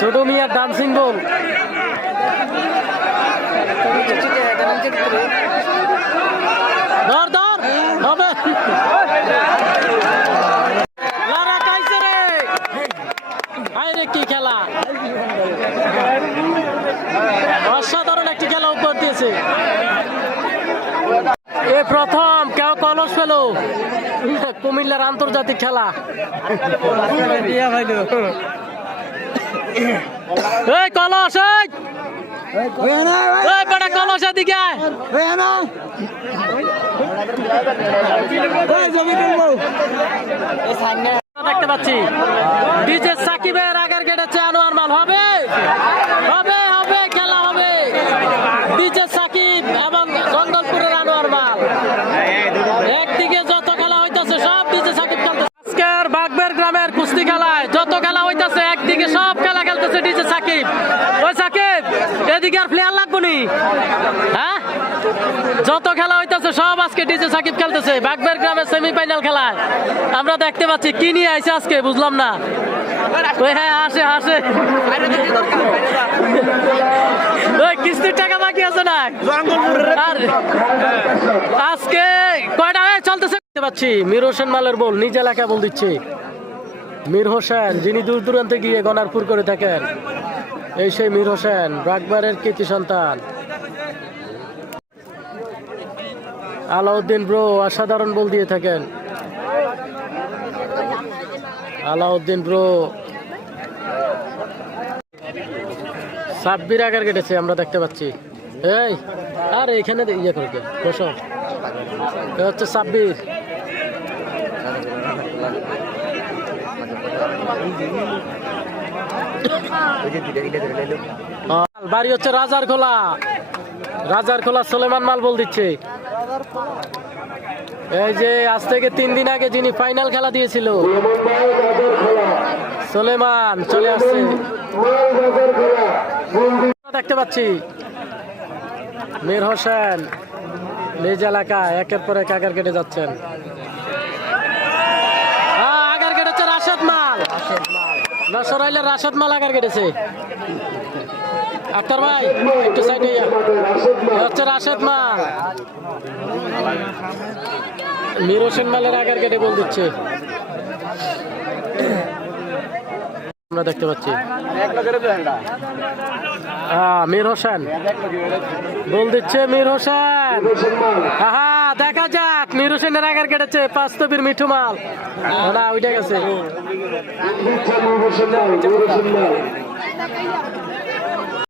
ছোট মিয়া ডান্সিং বল ধর ধর হবে কি খেলা, অসাধারণ একটি খেলা উপহার দিয়েছে। এ প্রথম কেউ কলস পেল কুমিল্লার আন্তর্জাতিক খেলা। এই কলস কলস এদিকে দেখতে পাচ্ছি ডিজে সাকিবের আগের কেটেছে আনোয়ার মাল। হবে হবে হবে খেলা হবে ডিজে সাকিব এবং জঙ্গলপুরের আনোয়ার মাল। একদিকে যত খেলা হইতাছে সব ডিজে সাকিব খেলতেছে। আজকের বাগবের গ্রামের কুস্তি খেলায় যত খেলা হইতাছে একদিকে সব খেলা খেলতেছে ডিজে সাকিব। ওই সাকিব এদিকে আর প্লেয়ার লাগবো নি? হ্যাঁ, যত খেলা হইতাছে সব আজকে ডিজে সাকিব খেলতেছে। বাগবের গ্রামের সেমিফাইনাল খেলায় আমরা দেখতে পাচ্ছি কি নিয়ে আইছে আজকে বুঝলাম না। হ্যাঁ আসে আসে কিস্তির টাকা বাকি আছে না আর আজকে কয়টা চলতেছে দেখতে পাচ্ছি। মীর হোসেন মালের বল নিজ এলাকায় বল দিচ্ছে মীর হোসেন, যিনি দূর দূরান্তে গিয়ে গণারপুর করে থাকেন। এই সেই মীর হোসেন বাগবারের কৃতি সন্তান। আলাউদ্দিন ব্রো অসাধারণ বল দিয়ে থাকেন। আলাউদ্দিন ব্রো সাব্বির আগার কেটেছে আমরা দেখতে পাচ্ছি। এই আর এখানে ইয়ে করে বসো, হচ্ছে সাব্বির। বাড়ি হচ্ছে রাজার খোলা। রাজার খোলা সুলেমান মাল বল দিচ্ছে। এই যে আজ থেকে 3 দিন আগে যিনি ফাইনাল খেলা দিয়েছিল সুলেমান চলে আসছে দেখতে পাচ্ছি। মীর হোসেন নিজ এলাকায় একের পর এক আগার কেটে যাচ্ছেন। আগার কেটেছে রাশেদ মাল, নসরাইলের রাশেদ মাল আগার কেটেছে। আক্তার ভাই একটু সাইডে হচ্ছে রাশেদ মাল। মীর হোসেন মালের আগার কেটে বল দিচ্ছে আমরা দেখতে পাচ্ছি। মীর হোসেন বল দিচ্ছে মীর হোসেন। হ্যাঁ দেখা যাক মীর হোসেনের আগার কেটেছে পাঁচতবির মিঠু মাল না ওইটা গেছে।